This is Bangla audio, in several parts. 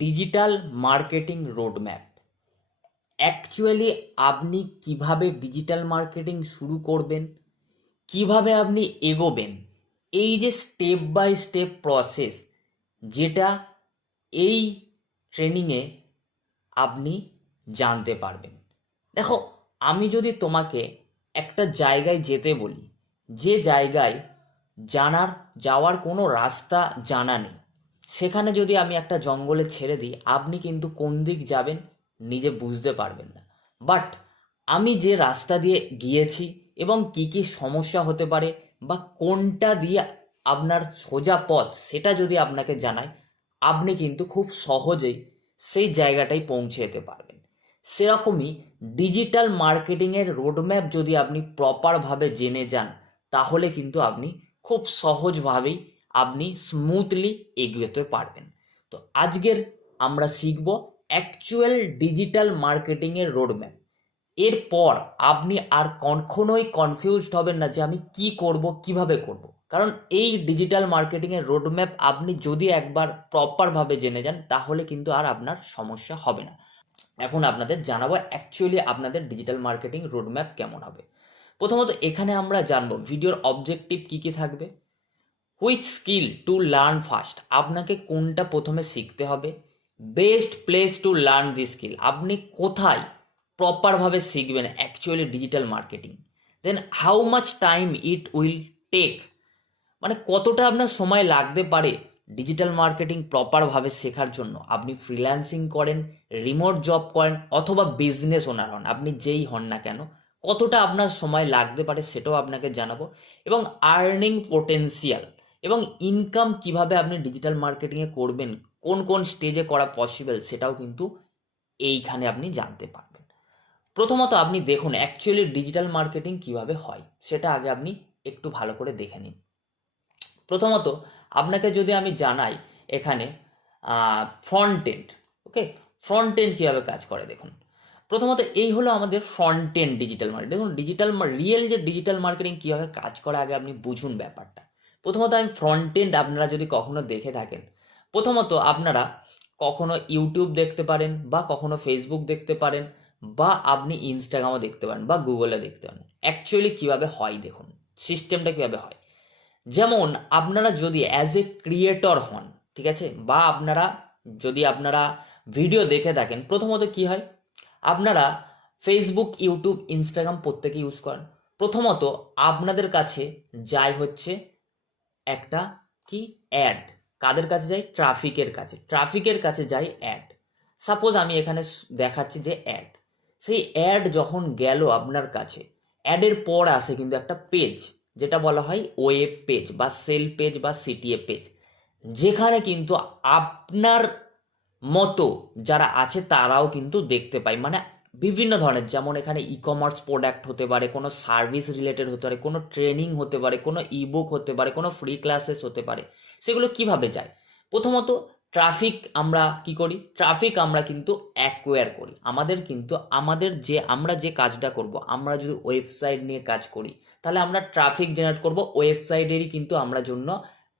Digital marketing roadmap. অ্যাকচুয়ালি আপনি কিভাবে ডিজিটাল মার্কেটিং শুরু করবেন, কিভাবে আপনি এগোবেন, এই যে স্টেপ বাই স্টেপ প্রসেস, যেটা এই ট্রেনিংয়ে আপনি জানতে পারবেন। দেখো, আমি যদি তোমাকে একটা জায়গায় যেতে বলি, যে জায়গায় যাওয়ার কোনো রাস্তা জানা নেই, সেখানে যদি আমি একটা জঙ্গলে ছেড়ে দিই, আপনি কিন্তু কোন দিক যাবেন নিজে বুঝতে পারবেন না। বাট আমি যে রাস্তা দিয়ে গিয়েছি এবং কি কি সমস্যা হতে পারে বা কোনটা দিয়ে আপনার সোজা পথ, সেটা যদি আপনাকে জানাই, আপনি কিন্তু খুব সহজেই সেই জায়গাটায় পৌঁছে যেতে পারবেন। সেরকমই ডিজিটাল মার্কেটিংয়ের রোডম্যাপ যদি আপনি প্রপারভাবে জেনে যান, তাহলে কিন্তু আপনি খুব সহজভাবেই আপনি স্মুথলি এগোতে পারবেন। তো আজকের আমরা শিখব অ্যাকচুয়াল ডিজিটাল মার্কেটিংয়ের রোডম্যাপ। এরপর আপনি আর কখনোই কনফিউজড হবেন না যে আমি কি করব, কিভাবে করব। কারণ এই ডিজিটাল মার্কেটিংয়ের রোডম্যাপ আপনি যদি একবার প্রপারভাবে জেনে যান, তাহলে কিন্তু আর আপনার সমস্যা হবে না। এখন আপনাদের জানাবো অ্যাকচুয়ালি আপনাদের ডিজিটাল মার্কেটিং রোডম্যাপ কেমন হবে। প্রথমত এখানে আমরা জানবো ভিডিওর অবজেক্টিভ কী কী থাকবে, which skill to learn first, আপনাকে কোনটা প্রথমে শিখতে হবে, best place to learn the skill, আপনি কোথায় প্রপারভাবে শিখবেন actually digital marketing, then how much time it will take, মানে কতটা আপনার সময় লাগতে পারে ডিজিটাল মার্কেটিং প্রপারভাবে শেখার জন্য। আপনি ফ্রিল্যান্সিং করেন, রিমোট জব করেন অথবা বিজনেস ওনার হন, আপনি যেই হন না কেন, কতটা আপনার সময় লাগতে পারে সেটাও আপনাকে জানাবো। এবং আর্নিং পোটেন্সিয়াল এবং ইনকাম কিভাবে আপনি ডিজিটাল মার্কেটিংয়ে করবেন, কোন কোন স্টেজে করা পসিবল, সেটাও কিন্তু এইখানে আপনি জানতে পারবেন। প্রথমত আপনি দেখুন অ্যাকচুয়ালি ডিজিটাল মার্কেটিং কিভাবে হয়, সেটা আগে আপনি একটু ভালো করে দেখে নিন। প্রথমত আপনাকে যদি আমি জানাই এখানে ফ্রন্ট এন্ড, ওকে, ফ্রন্ট এন্ড কীভাবে কাজ করে দেখুন। প্রথমত এই হলো আমাদের ফ্রন্ট এন্ড ডিজিটাল মার্কেটিং। দেখুন রিয়েল যে ডিজিটাল মার্কেটিং কীভাবে কাজ করে আগে আপনি বুঝুন ব্যাপারটা। প্রথমত আমি ফ্রন্ট এন্ড, আপনারা যদি কখনো দেখে থাকেন, প্রথমত আপনারা কখনো ইউটিউব দেখতে পারেন বা কখনো ফেসবুক দেখতে পারেন বা আপনি ইনস্টাগ্রামও দেখতে পারেন বা গুগলে দেখতে পারেন। অ্যাকচুয়ালি কীভাবে হয় দেখুন, সিস্টেমটা কীভাবে হয়। যেমন আপনারা যদি অ্যাজ এ ক্রিয়েটর হন, ঠিক আছে, বা আপনারা ভিডিও দেখে থাকেন, প্রথমত কি হয়, আপনারা ফেসবুক, ইউটিউব, ইনস্টাগ্রাম প্রত্যেকে ইউজ করেন। প্রথমত আপনাদের কাছে যাই হচ্ছে একটা কি অ্যাড, কাদের কাছে যাই, ট্রাফিকের কাছে যাই অ্যাড। সাপোজ আমি এখানে দেখাচ্ছি যে অ্যাড, সেই অ্যাড যখন গেল আপনার কাছে, অ্যাডের পর আসে কিন্তু একটা পেজ, যেটা বলা হয় ওয়েব পেজ বা সেল পেজ বা সিটিএ পেজ, যেখানে কিন্তু আপনার মতো যারা আছে তারাও কিন্তু দেখতে পায়। মানে বিভিন্ন ধরনের, যেমন এখানে ই কমার্স প্রোডাক্ট হতে পারে, কোনো সার্ভিস রিলেটেড হতে পারে, কোনো ট্রেনিং হতে পারে, কোনো ইবুক হতে পারে, কোনো ফ্রি ক্লাসেস হতে পারে। সেগুলো কিভাবে যায়, প্রথমত ট্রাফিক আমরা কি করি, ট্রাফিক আমরা কিন্তু অ্যাকোয়ার করি। আমরা যে কাজটা করব, আমরা যদি ওয়েবসাইট নিয়ে কাজ করি, তাহলে আমরা ট্রাফিক জেনারেট করব, ওয়েবসাইটেরই কিন্তু আমরা জন্য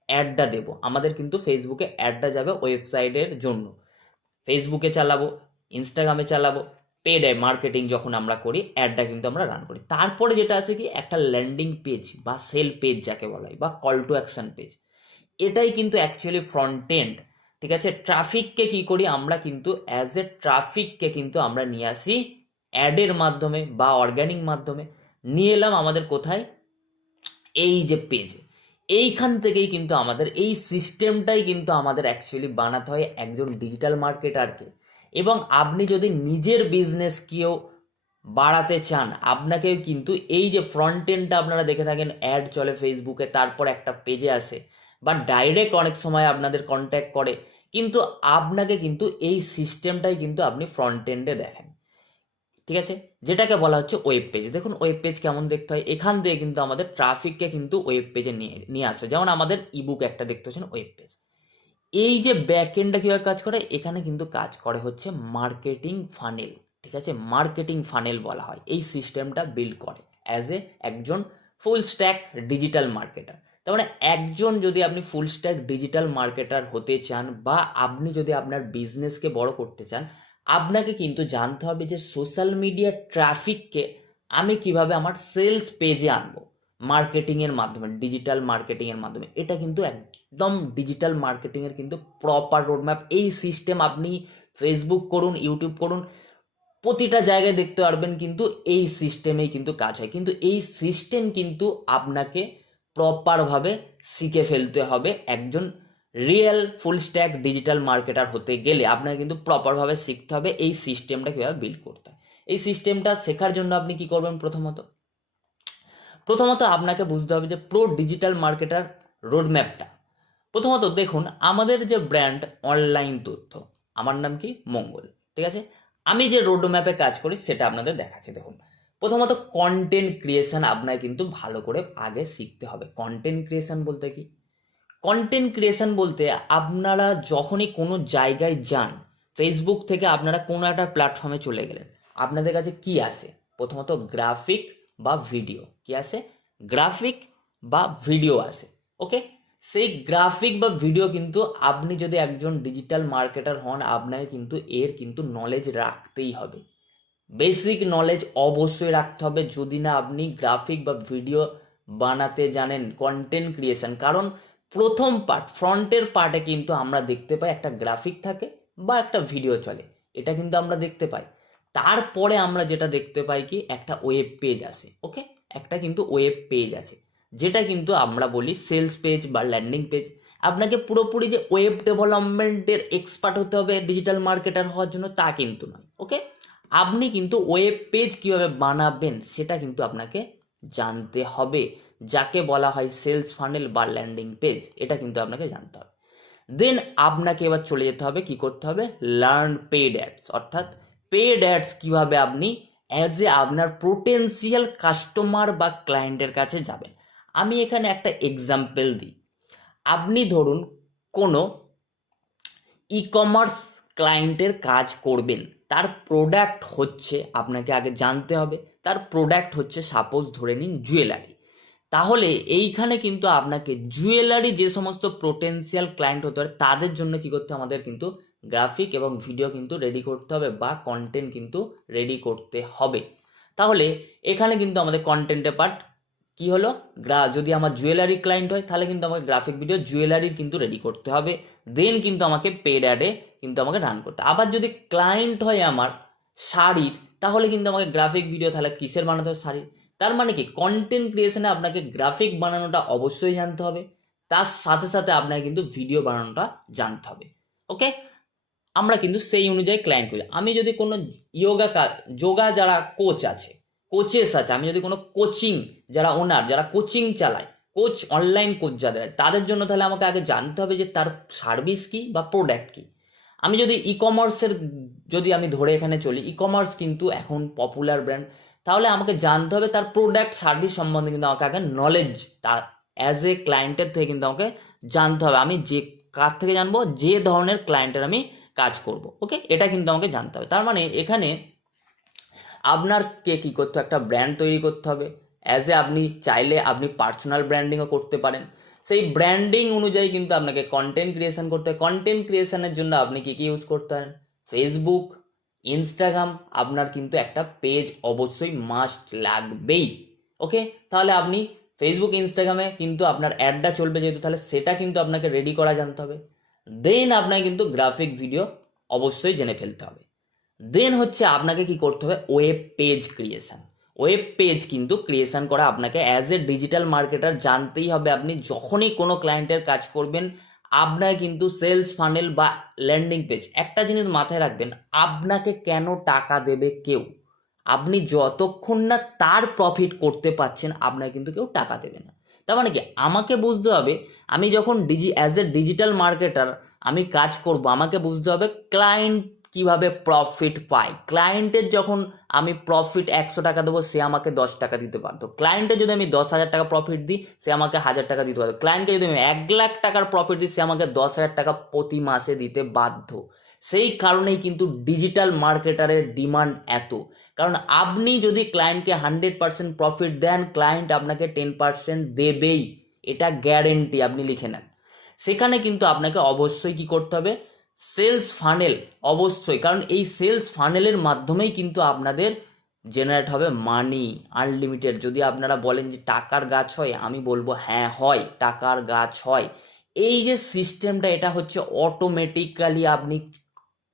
অ্যাডটা দেব। আমাদের কিন্তু ফেসবুকে অ্যাডটা যাবে ওয়েবসাইটের জন্য, ফেসবুকে চালাবো, ইনস্টাগ্রামে চালাবো, পেড মার্কেটিং যখন আমরা করি, অ্যাডটা কিন্তু আমরা রান করি। তারপরে যেটা আছে কি, একটা ল্যান্ডিং পেজ বা সেল পেজ যাকে বলা হয়, বা কল টু অ্যাকশন পেজ, এটাই কিন্তু অ্যাকচুয়ালি ফ্রন্ট এন্ড। ঠিক আছে, ট্রাফিককে কি করি আমরা, কিন্তু অ্যাজ এ ট্রাফিককে কিন্তু আমরা নিয়ে আসি অ্যাডের মাধ্যমে বা অর্গানিক মাধ্যমে, নিয়ে এলাম আমাদের কোথায়, এই যে পেজে। এইখান থেকেই কিন্তু আমাদের এই সিস্টেমটাই কিন্তু আমাদের অ্যাকচুয়ালি বানাতে হয় একজন ডিজিটাল মার্কেটারকে। এবং আপনি যদি নিজের বিজনেসকেও বাড়াতে চান, আপনাকেও কিন্তু এই যে ফ্রন্ট এন্ডটা আপনারা দেখে থাকেন, অ্যাড চলে ফেসবুকে, তারপর একটা পেজে আসে বা ডাইরেক্ট অনেক সময় আপনাদের কন্ট্যাক্ট করে, কিন্তু আপনাকে কিন্তু এই সিস্টেমটাই কিন্তু আপনি ফ্রন্ট এন্ডে দেখেন। ঠিক আছে, যেটাকে বলা হচ্ছে ওয়েব পেজ। দেখুন ওয়েব পেজ কেমন দেখতে হয়, এখান থেকে কিন্তু আমাদের ট্রাফিককে কিন্তু ওয়েব পেজে নিয়ে আসে। যেমন আমাদের ইবুক একটা দেখতে হচ্ছেন ওয়েব পেজ। এই যে ব্যাক এন্ডটা কীভাবে কাজ করে, এখানে কিন্তু কাজ করে হচ্ছে মার্কেটিং ফানেল। ঠিক আছে, মার্কেটিং ফানেল বলা হয় এই সিস্টেমটা বিল্ড করে অ্যাজ এ একজন ফুল স্ট্যাক ডিজিটাল মার্কেটার। তার মানে একজন যদি আপনি ফুল স্ট্যাক ডিজিটাল মার্কেটার হতে চান বা আপনি যদি আপনার বিজনেসকে বড় করতে চান, আপনাকে কিন্তু জানতে হবে যে সোশ্যাল মিডিয়া ট্রাফিককে আমি কিভাবে আমার সেলস পেজে আনবো মার্কেটিংয়ের মাধ্যমে, ডিজিটাল মার্কেটিংয়ের মাধ্যমে। এটা কিন্তু একদম ডিজিটাল মার্কেটিংয়ের কিন্তু প্রপার রোডম্যাপ। এই সিস্টেম আপনি ফেসবুক করুন, ইউটিউব করুন, প্রতিটা জায়গায় দেখতে পারবেন কিন্তু এই সিস্টেমেই কিন্তু কাজ হয়। কিন্তু এই সিস্টেম কিন্তু আপনাকে প্রপারভাবে শিখে ফেলতে হবে। একজন real full stack digital marketer হতে গেলে আপনাকে কিন্তু প্রপারভাবে শিখতে হবে এই সিস্টেমটা কীভাবে বিল্ড করতে হয়। এই সিস্টেমটা শেখার জন্য আপনি কি করবেন? প্রথমত আপনাকে বুঝতে হবে যে প্রো ডিজিটাল মার্কেটার রোডম্যাপটা। প্রথমত দেখুন, আমাদের যে ব্র্যান্ড অনলাইন তথ্য, আমার নাম কি? মঙ্গল, ঠিক আছে? আমি যে রোড ম্যাপে কাজ করি সেটা আপনাদের দেখাচ্ছি। দেখুন, প্রথমত কন্টেন্ট ক্রিয়েশন আপনাকে কিন্তু ভালো করে আগে শিখতে হবে। কন্টেন্ট ক্রিয়েশন বলতে কি? কন্টেন্ট ক্রিয়েশন বলতে আপনারা যখনই কোনো জায়গায় যান, ফেসবুক থেকে আপনারা কোনো একটা প্ল্যাটফর্মে চলে গেলেন, আপনাদের কাছে কি আসে? প্রথমত গ্রাফিক বা ভিডিও। কি আসে? গ্রাফিক বা ভিডিও আসে। ওকে, সেই গ্রাফিক বা ভিডিও কিন্তু আপনি যদি একজন ডিজিটাল মার্কেটার হন, আপনাকে কিন্তু এর কিন্তু নলেজ রাখতেই হবে। বেসিক নলেজ অবশ্যই রাখতে হবে যদি না আপনি গ্রাফিক বা ভিডিও বানাতে জানেন, কন্টেন্ট ক্রিয়েশন। কারণ প্রথম পার্ট, ফ্রন্টের পার্টে কিন্তু আমরা দেখতে পাই একটা গ্রাফিক থাকে বা একটা ভিডিও চলে, এটা কিন্তু আমরা দেখতে পাই। তারপরে আমরা যেটা দেখতে পাই কি, একটা ওয়েব পেজ আসে। ওকে, একটা কিন্তু ওয়েব পেজ আছে, যেটা কিন্তু আমরা বলি সেলস পেজ বা ল্যান্ডিং পেজ। আপনাকে পুরোপুরি যে ওয়েব ডেভেলপমেন্টের এক্সপার্ট হতে হবে ডিজিটাল মার্কেটার হওয়ার জন্য তা কিন্তু নয়। ওকে, আপনি কিন্তু ওয়েব পেজ কিভাবে বানাবেন সেটা কিন্তু আপনাকে জানতে হবে, যাকে বলা হয় সেলস ফানেল বা ল্যান্ডিং পেজ। এটা কিন্তু আপনাকে জানতে হবে। দেন আপনাকে এবার চলে যেতে হবে, কি করতে হবে? Learn paid ads. অর্থাৎ পেড অ্যাডস কিভাবে আপনি অ্যাজ এ আপনার পোটেন্সিয়াল কাস্টমার বা ক্লায়েন্টের কাছে যাবেন। আমি এখানে একটা এক্সাম্পল দিই। আপনি ধরুন কোনো ই কমার্স ক্লায়েন্টের কাজ করবেন, তার প্রোডাক্ট হচ্ছে, আপনাকে আগে জানতে হবে তার প্রোডাক্ট হচ্ছে, সাপোজ ধরে নিন জুয়েলারি। তাহলে এইখানে কিন্তু আপনাকে জুয়েলারি যে সমস্ত পোটেন্সিয়াল ক্লায়েন্ট হতে পারে তাদের জন্য কি করতে হবে? আমাদের কিন্তু গ্রাফিক এবং ভিডিও কিন্তু রেডি করতে হবে বা কন্টেন্ট কিন্তু রেডি করতে হবে। তাহলে এখানে কিন্তু আমাদের কন্টেন্টের পার্ট কি হলো? যদি আমার জুয়েলারি ক্লায়েন্ট হয় তাহলে কিন্তু আমাকে গ্রাফিক ভিডিও জুয়েলারির কিন্তু রেডি করতে হবে। দেন কিন্তু আমাকে পেড অ্যাডে কিন্তু আমাকে রান করতে হবে। আবার যদি ক্লায়েন্ট হয় আমার শাড়ির, তাহলে কিন্তু আমাকে গ্রাফিক ভিডিও তাহলে কিসের বানাতে হবে? শাড়ির। তার মানে কি, কন্টেন্ট ক্রিয়েশনে আপনাকে গ্রাফিক বানানোটা অবশ্যই জানতে হবে, তার সাথে সাথে আপনাকে কিন্তু ভিডিও বানানোটা জানতে হবে। ওকে, আমরা কিন্তু সেই অনুযায়ী ক্লায়েন্ট করি। আমি যদি কোনো যোগা যারা কোচ আছে, কোচেস আছে, আমি যদি কোনো কোচিং যারা ওনার, যারা কোচিং চালায়, কোচ অনলাইন কোচ যাদের, তাদের জন্য তাহলে আমাকে আগে জানতে হবে যে তার সার্ভিস কি বা প্রোডাক্ট কি। আমি যদি ই কমার্সের, যদি আমি ধরে এখানে চলি, ই কমার্স কিন্তু এখন পপুলার ব্র্যান্ড, তাহলে আমাকে জানতে হবে তার প্রোডাক্ট সার্ভিস সম্বন্ধে কিন্তু আমাকে আগে নলেজ, তার অ্যাজ এ ক্লায়েন্টের থেকে কিন্তু আমাকে জানতে হবে। আমি যে কার থেকে জানবো? যে ধরনের ক্লায়েন্টের আমি কাজ করব। ওকে, এটা কিন্তু আমাকে জানতে হবে। তার মানে এখানে আপনারকে কি করতে হবে? একটা ব্র্যান্ড তৈরি করতে হবে। অ্যাজ এ আপনি চাইলে আপনি পার্সোনাল ব্র্যান্ডিংও করতে পারেন। সেই ব্র্যান্ডিং অনুযায়ী কিন্তু আপনাকে কন্টেন্ট ক্রিয়েশন করতে হয়। কন্টেন্ট ক্রিয়েশনের জন্য আপনি কি কি ইউজ করতে পারেন? ফেসবুক, ইনস্টাগ্রাম, আপনার কিন্তু একটা পেজ অবশ্যই মাস্ট লাগবেই। ওকে, তাহলে আপনি ফেসবুক ইনস্টাগ্রামে কিন্তু আপনার অ্যাডটা চলবে যেহেতু, তাহলে সেটা কিন্তু আপনাকে রেডি করা জানতে হবে। দেন আপনাকে কিন্তু গ্রাফিক ভিডিও অবশ্যই জেনে ফেলতে হবে। দেন হচ্ছে আপনাকে কি করতে হবে? Web page creation. Web page কিন্তু ক্রিয়েশন করা আপনাকে অ্যাজ এ ডিজিটাল মার্কেটার জানতেই হবে। আপনি যখনই কোনো ক্লায়েন্টের কাজ করবেন, আপনাকে কিন্তু সেলস ফানেল বা ল্যান্ডিং পেজ, একটা জিনিস মাথায় রাখবেন, আপনাকে কেন টাকা দেবে কেউ? আপনি যতক্ষণ না তার প্রফিট করতে পারছেন, আপনাকে কিন্তু কেউ টাকা দেবে না। তার মানে কি, আমাকে বুঝতে হবে আমি যখন অ্যাজ এ ডিজিটাল মার্কেটার আমি কাজ করব, আমাকে বুঝতে হবে ক্লায়েন্ট কিভাবে প্রফিট পায়। ক্লায়েন্টের যখন আমি প্রফিট 100 টাকা দেবো, সে আমাকে 10 টাকা দিতে বাধ্য। ক্লায়েন্টের যদি আমি 10,000 টাকা প্রফিট দিই, সে আমাকে 1,000 টাকা দিতে বাধ্য। ক্লায়েন্টকে যদি আমি 1,00,000 টাকার প্রফিট দিই, সে আমাকে 10,000 টাকা প্রতি মাসে দিতে বাধ্য। সেই কারণেই কিন্তু ডিজিটাল মার্কেটারের ডিমান্ড এত। কারণ আপনি যদি ক্লায়েন্টকে 100% প্রফিট দেন, ক্লায়েন্ট আপনাকে 10% দেবেই। এটা গ্যারেন্টি, আপনি লিখে নেন। সেখানে কিন্তু আপনাকে অবশ্যই কি করতে হবে, সেলস ফানেল অবশ্যই, কারণ এই সেলস ফানেলের মাধ্যমেই কিন্তু আপনাদের জেনারেট হবে মানি আনলিমিটেড। যদি আপনারা বলেন যে টাকার গাছ হয়, আমি বলবো হ্যাঁ হয়, টাকার গাছ হয়। এই যে সিস্টেমটা, এটা হচ্ছে অটোমেটিক্যালি আপনি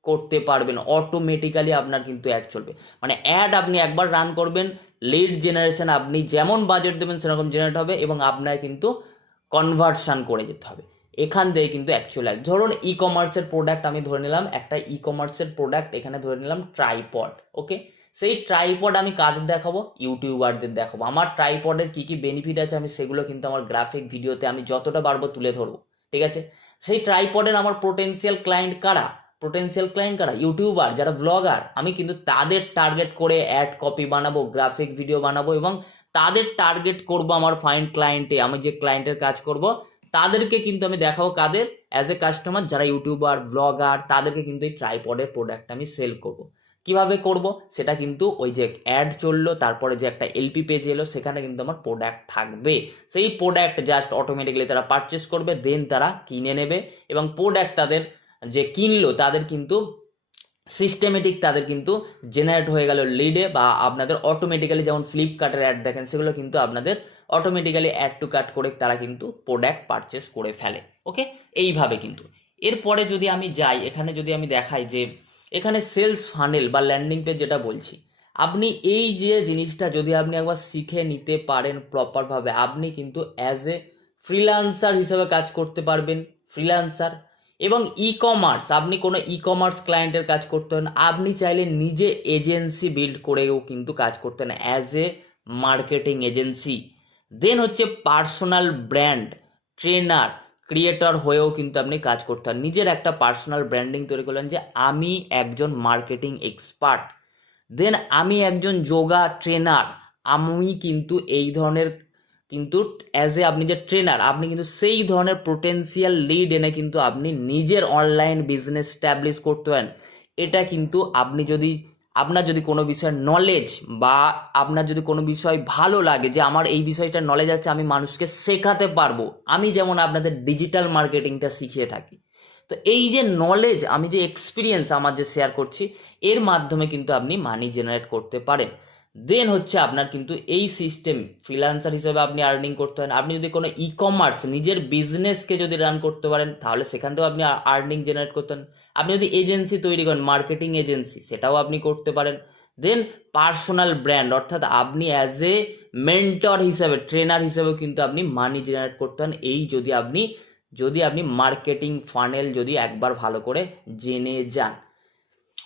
করতে পারবেন, অটোমেটিক্যালি আপনার কিন্তু অ্যাড চলবে। মানে অ্যাড আপনি একবার রান করবেন, লিড জেনারেশন আপনি যেমন বাজেট দেবেন সেরকম জেনারেট হবে, এবং আপনার কিন্তু কনভার্সন করে যেতে হবে। এখান থেকে কিন্তু অ্যাকচুয়াল ধরুন ই কমার্সের প্রোডাক্ট আমি ধরে নিলাম, একটা ই কমার্সের প্রোডাক্ট এখানে ধরে নিলাম ট্রাইপড। ওকে, সেই ট্রাইপড আমি কাদের দেখাবো, ইউটিউবারদের দেখাবো। আমার ট্রাইপডের কি কি বেনিফিট আছে আমি সেগুলো কিন্তু আমার গ্রাফিক ভিডিওতে আমি যতটা পারবো তুলে ধরবো, ঠিক আছে। সেই ট্রাইপডের আমার পোটেন্সিয়াল ক্লায়েন্ট কারা, ইউটিউবার, যারা ব্লগার, আমি কিন্তু তাদের টার্গেট করে অ্যাড কপি বানাবো, গ্রাফিক ভিডিও বানাবো, এবং তাদের টার্গেট করব আমার ফাইন ক্লায়েন্টে। আমি যে ক্লায়েন্টের কাজ করব তাদেরকে কিন্তু আমি দেখাবো কাদের, অ্যাজ এ কাস্টমার যারা ইউটিউবার ব্লগার, তাদেরকে কিন্তু এই ট্রাইপডের প্রোডাক্ট আমি সেল করব। কিভাবে করব সেটা কিন্তু ওই যে অ্যাড চললো, তারপরে যে একটা এলপি পেজ এলো, সেখানে কিন্তু আমার প্রোডাক্ট থাকবে। সেই প্রোডাক্ট জাস্ট অটোমেটিক্যালি তারা পারচেস করবে, দেন তারা কিনে নেবে, এবং প্রোডাক্ট তাদের যে কিনলো তাদের কিন্তু সিস্টেমেটিক তাদের কিন্তু জেনারেট হয়ে গেল লিডে, বা আপনাদের অটোমেটিক্যালি যেমন ফ্লিপকার্টের অ্যাড দেখেন, সেগুলো কিন্তু আপনাদের অটোমেটিক্যালি অ্যাড টু কার্ট করে তারা কিন্তু প্রোডাক্ট পারচেস করে ফেলে। ওকে, এইভাবে কিন্তু। এরপরে যদি আমি যাই, এখানে যদি আমি দেখাই যে এখানে সেলস ফানেল বা ল্যান্ডিং পেজ যেটা বলছি, আপনি এই যে জিনিসটা যদি আপনি একবার শিখে নিতে পারেন প্রপারভাবে, আপনি কিন্তু অ্যাজ এ ফ্রিল্যান্সার হিসেবে কাজ করতে পারবেন, ফ্রিল্যান্সার। এবং ই কমার্স, আপনি কোনো ই কমার্স ক্লায়েন্টের কাজ করতে হন, আপনি চাইলে নিজে এজেন্সি বিল্ড করেও কিন্তু কাজ করতেন অ্যাজ এ মার্কেটিং এজেন্সি। দেন হচ্ছে পার্সোনাল ব্র্যান্ড ট্রেনার ক্রিয়েটর হয়েও কিন্তু আপনি কাজ করতে হন, নিজের একটা পার্সোনাল ব্র্যান্ডিং তৈরি করলেন যে আমি একজন মার্কেটিং এক্সপার্ট। দেন আমি একজন যোগা ট্রেনার, আমি কিন্তু এই ধরনের কিন্তু অ্যাজ এ আপনি যে ট্রেনার, আপনি কিন্তু সেই ধরনের পোটেন্সিয়াল লিড এনে কিন্তু আপনি নিজের অনলাইন বিজনেস স্ট্যাবলিশ করতে পারেন। এটা কিন্তু আপনি যদি আপনার যদি কোনো বিষয়ের নলেজ, বা আপনার যদি কোনো বিষয় ভালো লাগে যে আমার এই বিষয়টা নলেজ আছে, আমি মানুষকে শেখাতে পারবো, আমি যেমন আপনাদের ডিজিটাল মার্কেটিংটা শিখিয়ে থাকি। তো এই যে নলেজ, আমি যে এক্সপিরিয়েন্স আমার যে শেয়ার করছি, এর মাধ্যমে কিন্তু আপনি মানি জেনারেট করতে পারেন। দেন হচ্ছে আপনার কিন্তু এই সিস্টেম ফ্রিল্যান্সার হিসেবে আপনি আর্নিং করতে পারেন। আপনি যদি কোনো ই কমার্স নিজের বিজনেসকে যদি রান করতে পারেন, তাহলে সেখান থেকেও আপনি আর্নিং জেনারেট করতে পারেন। আপনি যদি এজেন্সি তৈরি করেন, মার্কেটিং এজেন্সি, সেটাও আপনি করতে পারেন। দেন পার্সোনাল ব্র্যান্ড, অর্থাৎ আপনি অ্যাজ এ মেন্টর হিসেবে, ট্রেনার হিসেবেও কিন্তু আপনি মানি জেনারেট করতে পারেন, এই যদি আপনি মার্কেটিং ফানেল যদি একবার ভালো করে জেনে যান।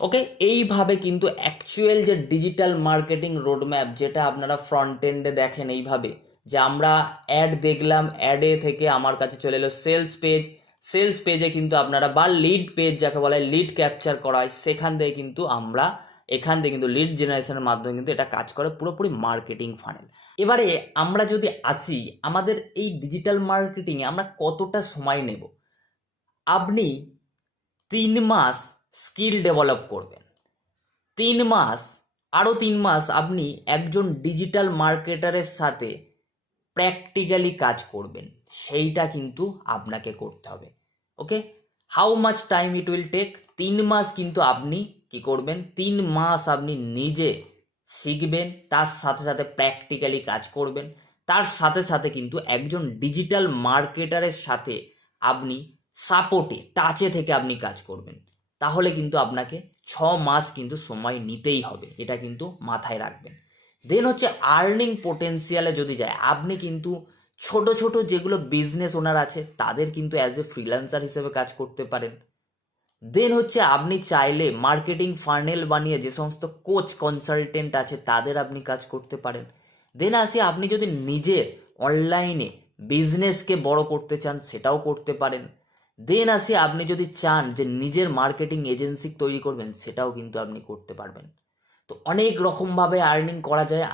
ওকে, এইভাবে কিন্তু অ্যাকচুয়াল যে ডিজিটাল মার্কেটিং রোডম্যাপ, যেটা আপনারা ফ্রন্ট এন্ডে দেখেন এইভাবে, যে আমরা অ্যাড দেখলাম, অ্যাডে থেকে আমার কাছে চলে এলো সেলস পেজ, সেলস পেজে কিন্তু আপনারা, বা লিড পেজ যাকে বলা হয়, লিড ক্যাপচার করা হয়, সেখান থেকে কিন্তু এখান থেকে কিন্তু লিড জেনারেশনের মাধ্যমে কিন্তু এটা কাজ করে পুরোপুরি মার্কেটিং ফানেল। এবারে আমরা যদি আসি আমাদের এই ডিজিটাল মার্কেটিংয়ে আমরা কতটা সময় নেব। আপনি 3 মাস স্কিল ডেভেলপ করবেন, 3 মাস, আরও 3 মাস আপনি একজন ডিজিটাল মার্কেটারের সাথে প্র্যাকটিক্যালি কাজ করবেন, সেইটা কিন্তু আপনাকে করতে হবে। Okay, how much time it will take, 3 মাস কিন্তু আপনি কি করবেন, 3 মাস আপনি নিজে শিখবেন, তার সাথে সাথে প্র্যাকটিক্যালি কাজ করবেন, তার সাথে সাথে কিন্তু একজন ডিজিটাল মার্কেটারের সাথে আপনি সাপোর্টে টাচে থেকে আপনি কাজ করবেন। তাহলে কিন্তু আপনাকে 6 মাস কিন্তু সময় নিতেই হবে, এটা কিন্তু মাথায় রাখবেন। দেন হচ্ছে আর্নিং পোটেন্সিয়ালে যদি যায়, আপনি কিন্তু ছোট ছোট যেগুলো বিজনেস ওনার আছে তাদের কিন্তু অ্যাজ এ ফ্রিল্যান্সার হিসেবে কাজ করতে পারেন। দেন হচ্ছে আপনি চাইলে মার্কেটিং ফানেল বানিয়ে যে সমস্ত কোচ কনসালটেন্ট আছে তাদের আপনি কাজ করতে পারেন। দেন আসি আপনি যদি নিজের অনলাইনে বিজনেসকে বড় করতে চান, সেটাও করতে পারেন। দেন আসি আপনি যদি চান যে নিজের মার্কেটিং এজেন্সি তৈরি করবেন, সেটাও কিন্তু আপনি করতে পারবেন। তো অনেক রকমভাবে আর্নিং করা যায়।